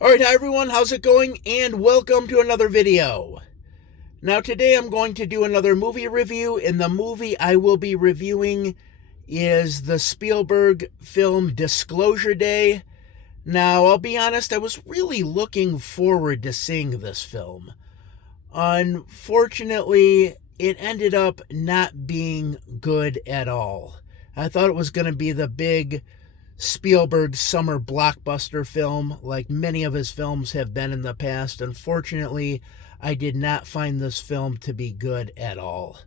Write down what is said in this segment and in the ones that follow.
Alright, hi everyone, how's it going? And welcome to another video. Now today I'm going to do another movie review, and the movie I will be reviewing is the Spielberg film Disclosure Day. Now, I'll be honest, I was really looking forward to seeing this film. Unfortunately, it ended up not being good at all. I thought it was going to be the big Spielberg summer blockbuster film, like many of his films have been in the past. Unfortunately, I did not find this film to be good at all.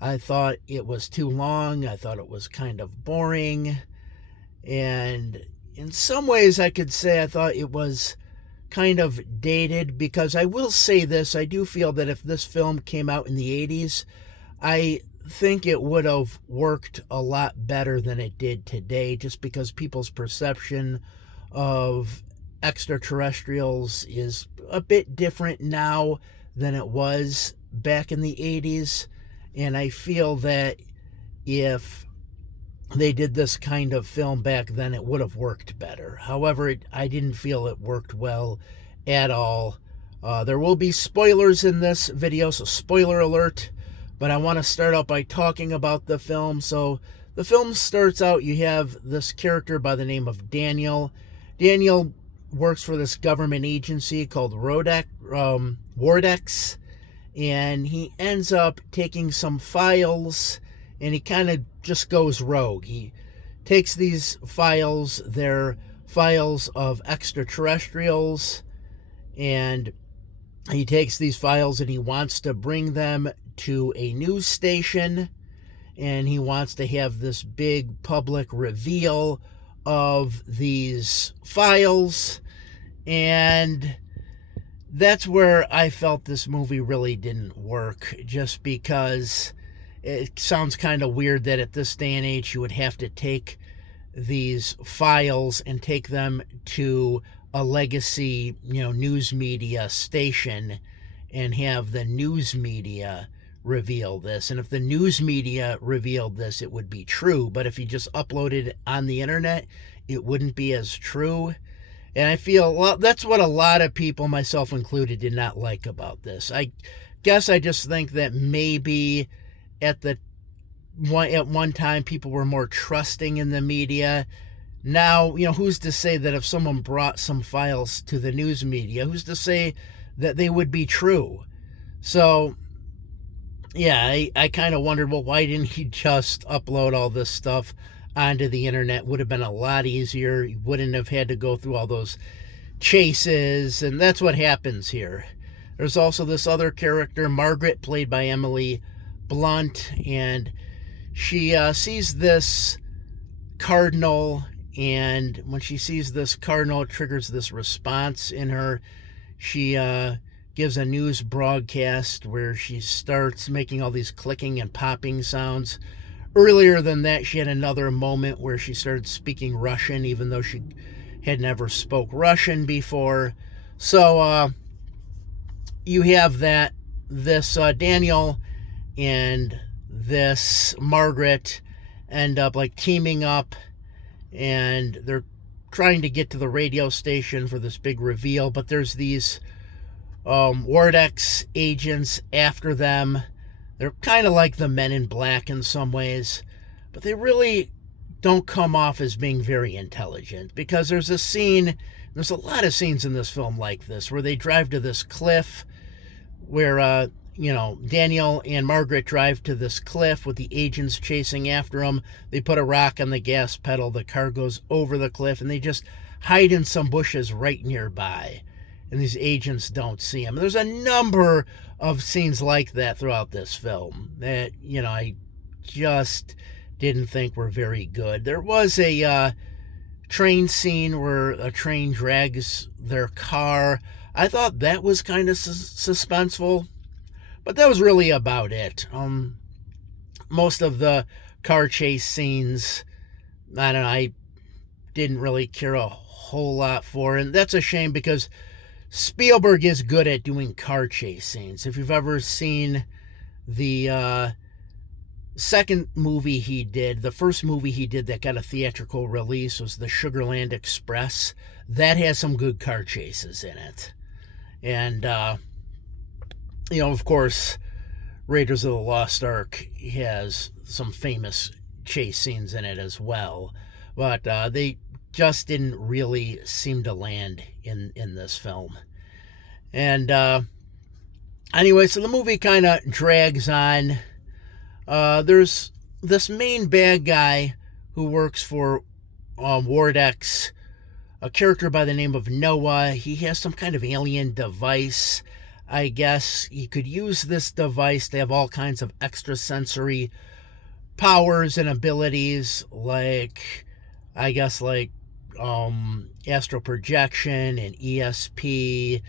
I thought it was too long. I thought it was kind of boring. And in some ways, I could say I thought it was kind of dated, because I will say this, I do feel that if this film came out in the 80s, I think it would have worked a lot better than it did today, just because people's perception of extraterrestrials is a bit different now than it was back in the 80s. And I feel that if they did this kind of film back then, it would have worked better. However, I didn't feel it worked well at all. There will be spoilers in this video, so spoiler alert. But I want to start out by talking about the film. So the film starts out, you have this character by the name of Daniel. Daniel works for this government agency called Wardex, and he ends up taking some files, and he kind of just goes rogue. He takes these files, they're files of extraterrestrials, and he takes these files and he wants to bring them to a news station, and he wants to have this big public reveal of these files. And that's where I felt this movie really didn't work, just because it sounds kind of weird that at this day and age you would have to take these files and take them to a legacy, news media station and have the news media reveal this. And if the news media revealed this, it would be true. But if you just uploaded it on the internet, it wouldn't be as true. And I feel, well, that's what a lot of people, myself included, did not like about this. I guess I just think that maybe at one time people were more trusting in the media. Now, who's to say that if someone brought some files to the news media, who's to say that they would be true? So, yeah, I kind of wondered, well, why didn't he just upload all this stuff onto the internet? Would have been a lot easier. He wouldn't have had to go through all those chases, and that's what happens here. There's also this other character, Margaret, played by Emily Blunt, and she sees this cardinal, and when she sees this cardinal, it triggers this response in her. She gives a news broadcast where she starts making all these clicking and popping sounds. Earlier than that, she had another moment where she started speaking Russian, even though she had never spoke Russian before. So you have this Daniel and this Margaret end up like teaming up, and they're trying to get to the radio station for this big reveal, but there's these Wardex agents after them. They're kind of like the Men in Black in some ways, but they really don't come off as being very intelligent, because there's a lot of scenes in this film like this, where they drive to this cliff, where Daniel and Margaret drive to this cliff with the agents chasing after them. They put a rock on the gas pedal, the car goes over the cliff, and they just hide in some bushes right nearby, and these agents don't see them. There's a number of scenes like that throughout this film that, I just didn't think were very good. There was a train scene where a train drags their car. I thought that was kind of suspenseful, but that was really about it. Most of the car chase scenes, I don't know, I didn't really care a whole lot for, and that's a shame, because Spielberg is good at doing car chase scenes. If you've ever seen the second movie he did, the first movie he did that got a theatrical release was the Sugarland Express. that has some good car chases in it. And, of course, Raiders of the Lost Ark has some famous chase scenes in it as well. But they just didn't really seem to land in this film. And anyway, so the movie kind of drags on. There's this main bad guy who works for Wardex, a character by the name of Noah. He has some kind of alien device. I guess he could use this device to have all kinds of extrasensory powers and abilities, like, I guess, like astral projection and ESP.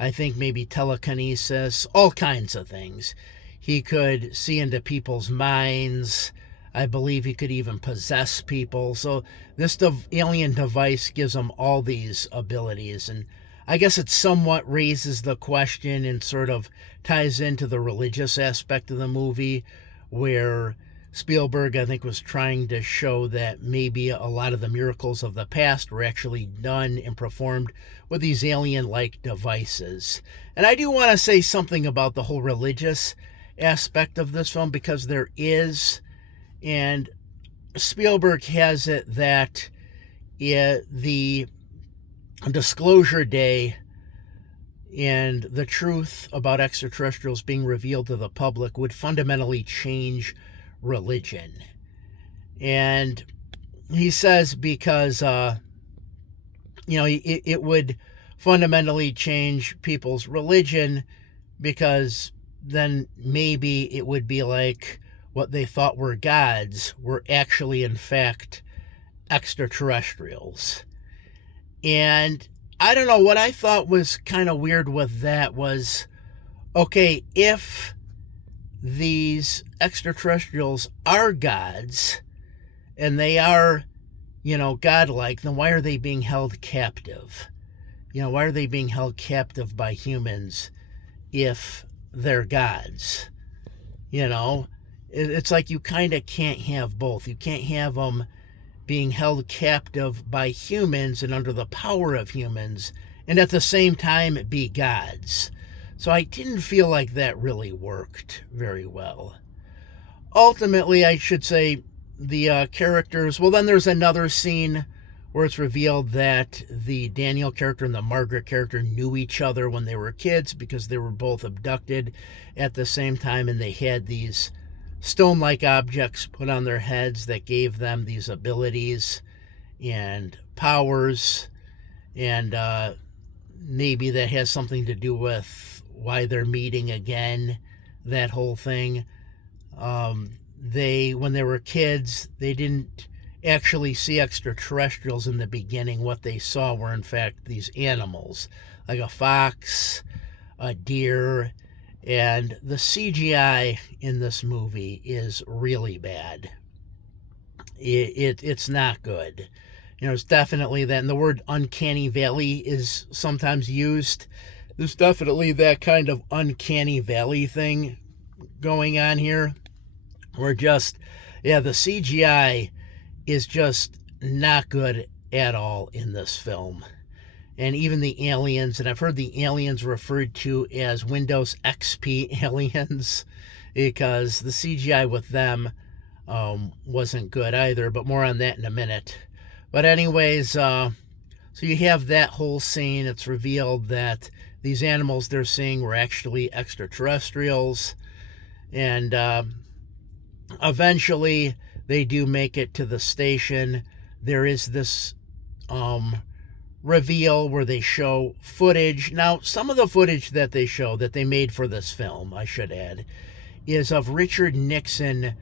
I think maybe telekinesis, all kinds of things. He could see into people's minds. I believe he could even possess people. So this alien device gives him all these abilities. And I guess it somewhat raises the question and sort of ties into the religious aspect of the movie, where Spielberg, I think, was trying to show that maybe a lot of the miracles of the past were actually done and performed with these alien-like devices. And I do want to say something about the whole religious aspect of this film, because there is, and Spielberg has it, that the disclosure day and the truth about extraterrestrials being revealed to the public would fundamentally change religion. And he says because it would fundamentally change people's religion, because then maybe it would be like what they thought were gods were actually in fact extraterrestrials. And I don't know, what I thought was kind of weird with that was, okay, if these extraterrestrials are gods and they are, godlike, then why are they being held captive? Why are they being held captive by humans if they're gods? It's like you kind of can't have both. You can't have them being held captive by humans and under the power of humans, and at the same time be gods. So I didn't feel like that really worked very well. Ultimately, I should say, the characters, well, then there's another scene where it's revealed that the Daniel character and the Margaret character knew each other when they were kids, because they were both abducted at the same time, and they had these stone-like objects put on their heads that gave them these abilities and powers, and maybe that has something to do with why they're meeting again, that whole thing. When they were kids, they didn't actually see extraterrestrials in the beginning. What they saw were, in fact, these animals, like a fox, a deer, and the CGI in this movie is really bad. It's not good. It's definitely that, and the word uncanny valley is sometimes used. There's definitely that kind of uncanny valley thing going on here. We're just, the CGI is just not good at all in this film. And even the aliens, and I've heard the aliens referred to as Windows XP aliens, because the CGI with them wasn't good either, but more on that in a minute. But anyways, so you have that whole scene. It's revealed that these animals they're seeing were actually extraterrestrials, and eventually they do make it to the station. There is this reveal where they show footage. Now, some of the footage that they show, that they made for this film, I should add, is of Richard Nixon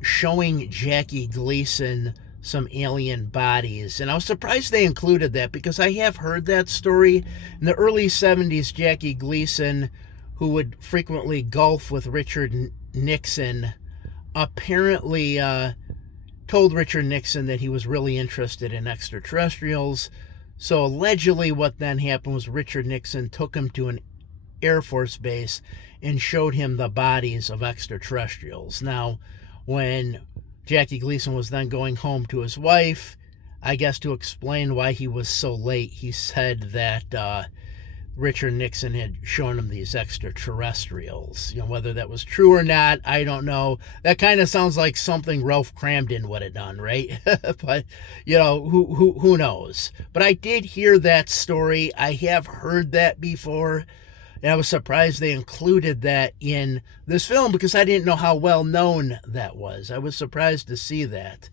showing Jackie Gleason some alien bodies. And I was surprised they included that, because I have heard that story. In the early 70s, Jackie Gleason, who would frequently golf with Richard Nixon, apparently told Richard Nixon that he was really interested in extraterrestrials. So allegedly what then happened was Richard Nixon took him to an Air Force base and showed him the bodies of extraterrestrials. Now, when Jackie Gleason was then going home to his wife, I guess to explain why he was so late, he said that Richard Nixon had shown him these extraterrestrials. Whether that was true or not, I don't know. That kind of sounds like something Ralph Cramden would have done, right? But who knows? But I did hear that story. I have heard that before, and I was surprised they included that in this film because I didn't know how well known that was. I was surprised to see that.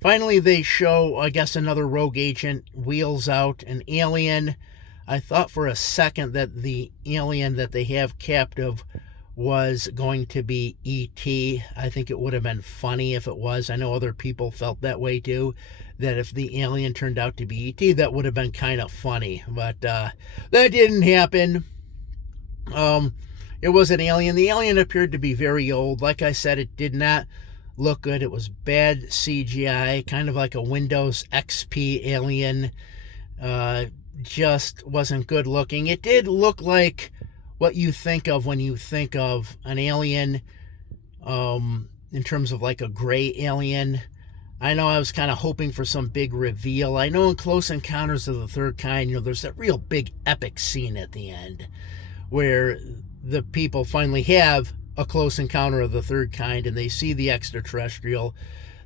Finally, they show, I guess, another rogue agent wheels out an alien. I thought for a second that the alien that they have captive was going to be E.T. I think it would have been funny if it was. I know other people felt that way too, that if the alien turned out to be E.T., that would have been kind of funny. But that didn't happen. It was an alien. The alien appeared to be very old. Like I said, it did not look good. It was bad CGI, kind of like a Windows XP alien. Just wasn't good looking. It did look like what you think of when you think of an alien, in terms of like a gray alien. I know I was kind of hoping for some big reveal. I know in Close Encounters of the Third Kind, there's that real big epic scene at the end where the people finally have a close encounter of the third kind and they see the extraterrestrial.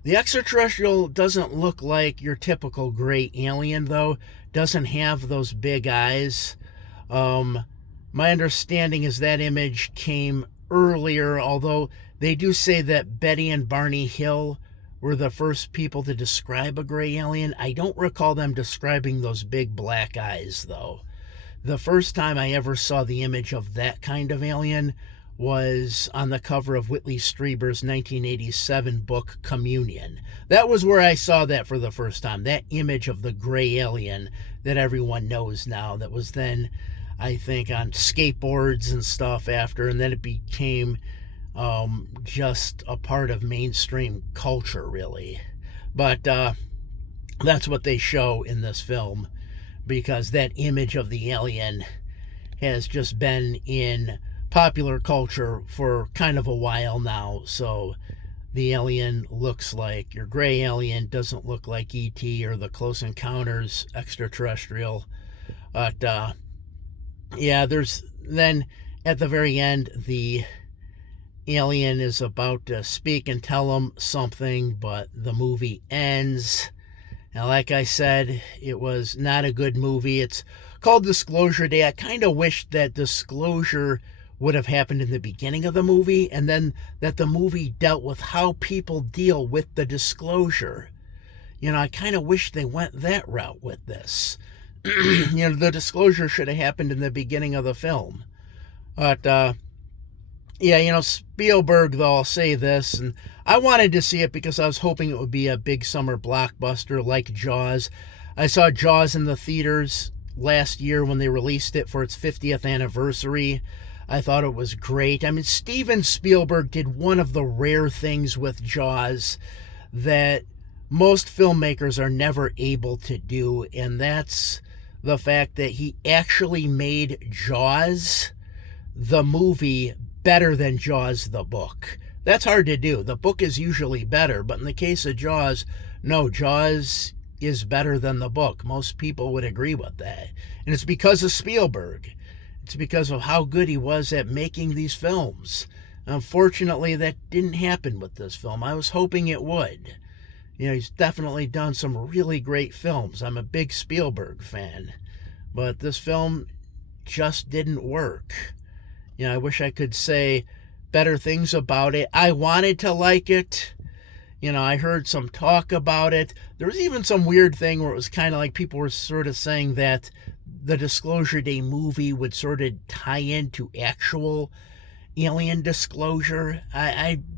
The extraterrestrial doesn't look like your typical gray alien, though. Doesn't have those big eyes. My understanding is that image came earlier, although they do say that Betty and Barney Hill were the first people to describe a gray alien. I don't recall them describing those big black eyes, though. The first time I ever saw the image of that kind of alien was on the cover of Whitley Strieber's 1987 book, Communion. That was where I saw that for the first time, that image of the gray alien that everyone knows now, that was then, I think, on skateboards and stuff after, and then it became just a part of mainstream culture, really. But that's what they show in this film, because that image of the alien has just been in popular culture for kind of a while now. So the alien looks like your gray alien, doesn't look like E.T. or the Close Encounters extraterrestrial. But yeah, there's then at the very end, the alien is about to speak and tell him something, but the movie ends. Now, like I said, it was not a good movie. It's called Disclosure Day. I kind of wish that disclosure would have happened in the beginning of the movie, and then that the movie dealt with how people deal with the disclosure. I kind of wish they went that route with this. The disclosure should have happened in the beginning of the film. But, yeah, Spielberg, though, I'll say this, and I wanted to see it because I was hoping it would be a big summer blockbuster like Jaws. I saw Jaws in the theaters last year when they released it for its 50th anniversary. I thought it was great. I mean, Steven Spielberg did one of the rare things with Jaws that most filmmakers are never able to do, and that's the fact that he actually made Jaws, the movie, better than Jaws, the book. That's hard to do. The book is usually better, but in the case of Jaws, no, Jaws is better than the book. Most people would agree with that. And it's because of Spielberg. It's because of how good he was at making these films. Unfortunately, that didn't happen with this film. I was hoping it would. He's definitely done some really great films. I'm a big Spielberg fan. But this film just didn't work. I wish I could say better things about it. I wanted to like it. I heard some talk about it. There was even some weird thing where it was kind of like people were sort of saying that the Disclosure Day movie would sort of tie into actual alien disclosure.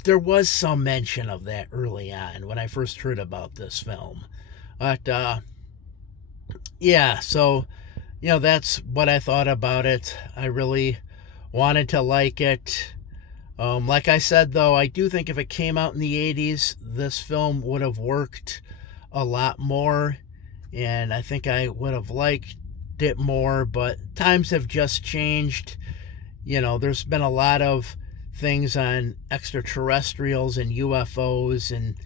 There was some mention of that early on when I first heard about this film. But, yeah, so, that's what I thought about it. I really wanted to like it. Like I said, though, I do think if it came out in the 80s, this film would have worked a lot more, and I think I would have liked it more, but times have just changed. There's been a lot of things on extraterrestrials and UFOs, and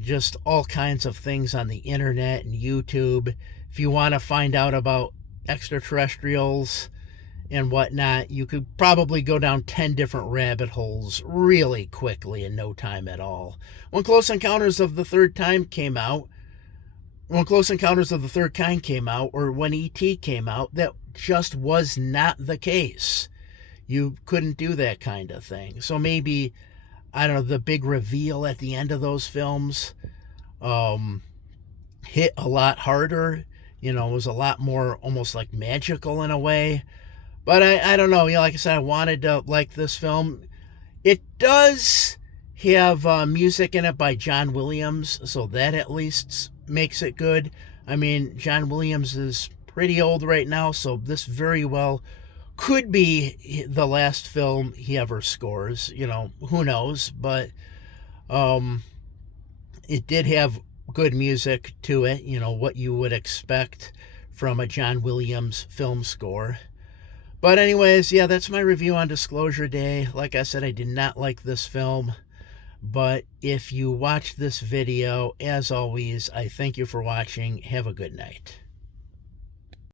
just all kinds of things on the internet and YouTube. If you want to find out about extraterrestrials and whatnot, you could probably go down 10 different rabbit holes really quickly in no time at all. When Close Encounters of the Third Kind came out, or when E.T. came out, that just was not the case. You couldn't do that kind of thing. So maybe, I don't know, the big reveal at the end of those films hit a lot harder. It was a lot more almost like magical in a way. But I don't know. Like I said, I wanted to like this film. It does have music in it by John Williams, so that at least makes it good. I mean, John Williams is pretty old right now, so this very well could be the last film he ever scores. Who knows? But it did have good music to it, what you would expect from a John Williams film score. But anyways, yeah, that's my review on Disclosure Day. Like I said, I did not like this film. But if you watch this video, as always, I thank you for watching. Have a good night.